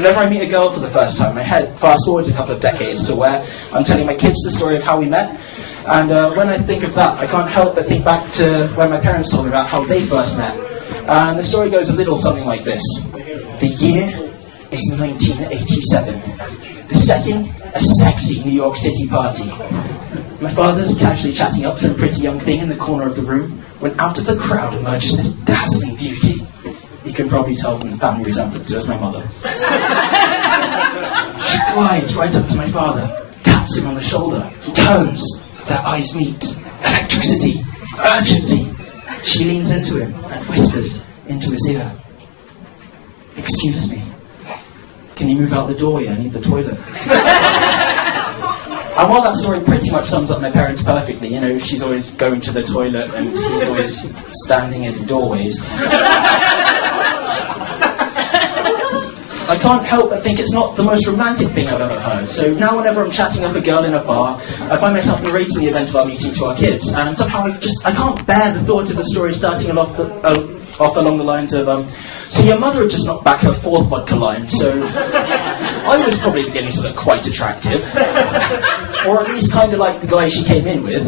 Whenever I meet a girl for the first time, my head fast forwards a couple of decades to where I'm telling my kids the story of how we met. And when I think of that, I can't help but think back to when my parents told me about how they first met. And the story goes a little something like this. The year is 1987. The setting, a sexy New York City party. My father's casually chatting up some pretty young thing in the corner of the room when out of the crowd emerges this dazzling beauty. You can probably tell from the family resemblance, it was my mother. She glides right up to my father, taps him on the shoulder. He turns, their eyes meet. Electricity, urgency. She leans into him and whispers into his ear. Excuse me, can you move out the doorway? I need the toilet. And while that story pretty much sums up my parents perfectly, you know, she's always going to the toilet and he's always standing in doorways, I can't help but think it's not the most romantic thing I've ever heard. So now whenever I'm chatting up a girl in a bar, I find myself narrating the event of our meeting to our kids. And somehow I can't bear the thought of the story starting off along the lines of, so your mother had just knocked back her 4th vodka lime, so I was probably beginning to look quite attractive. Or at least kind of like the guy she came in with.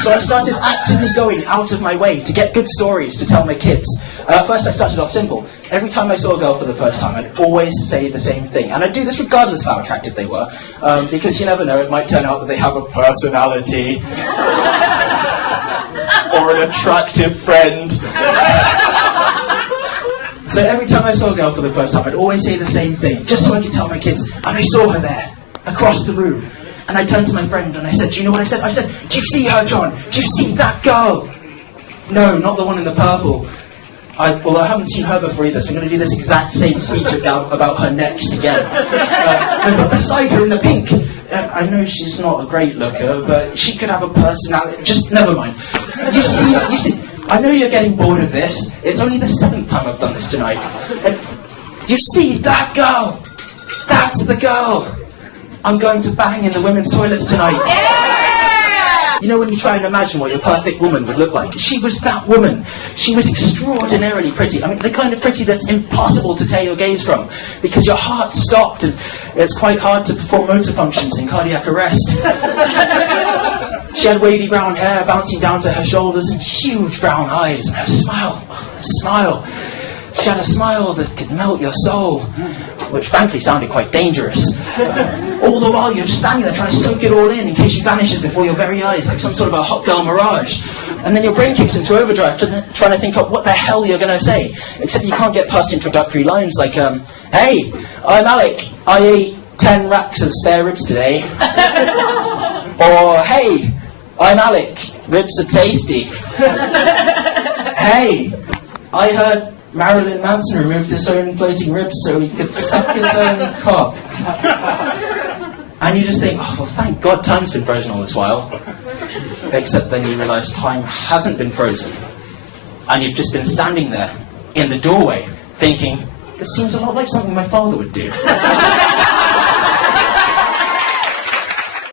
So I started actively going out of my way to get good stories to tell my kids. First I started off simple. Every time I saw a girl for the first time, I'd always say the same thing. And I'd do this regardless of how attractive they were, because you never know, it might turn out that they have a personality. Or an attractive friend. So every time I saw a girl for the first time, I'd always say the same thing, just so I could tell my kids. And I saw her there, across the room. And I turned to my friend and I said, do you know what I said? I said, do you see her, John? Do you see that girl? No, not the one in the purple. Well, I haven't seen her before either, so I'm going to do this exact same speech about her next again. But beside her in the pink, I know she's not a great looker, but she could have a personality. Just never mind. You see, I know you're getting bored of this. It's only the 7th time I've done this tonight. You see that girl? That's the girl I'm going to bang in the women's toilets tonight. Yeah! You know when you try and imagine what your perfect woman would look like? She was that woman. She was extraordinarily pretty. I mean, the kind of pretty that's impossible to tear your gaze from, because your heart stopped and it's quite hard to perform motor functions in cardiac arrest. She had wavy brown hair bouncing down to her shoulders and huge brown eyes, and her smile. She had a smile that could melt your soul, which frankly sounded quite dangerous. All the while you're just standing there trying to soak it all in case she vanishes before your very eyes, like some sort of a hot girl mirage. And then your brain kicks into overdrive trying to think of what the hell you're going to say, except you can't get past introductory lines like, hey, I'm Alec, I ate 10 racks of spare ribs today. Or, hey, I'm Alec, ribs are tasty. Hey, I heard Marilyn Manson removed his own floating ribs so he could suck his own cock. And you just think, oh, well, thank God time's been frozen all this while. Except then you realise time hasn't been frozen. And you've just been standing there, in the doorway, thinking, this seems a lot like something my father would do.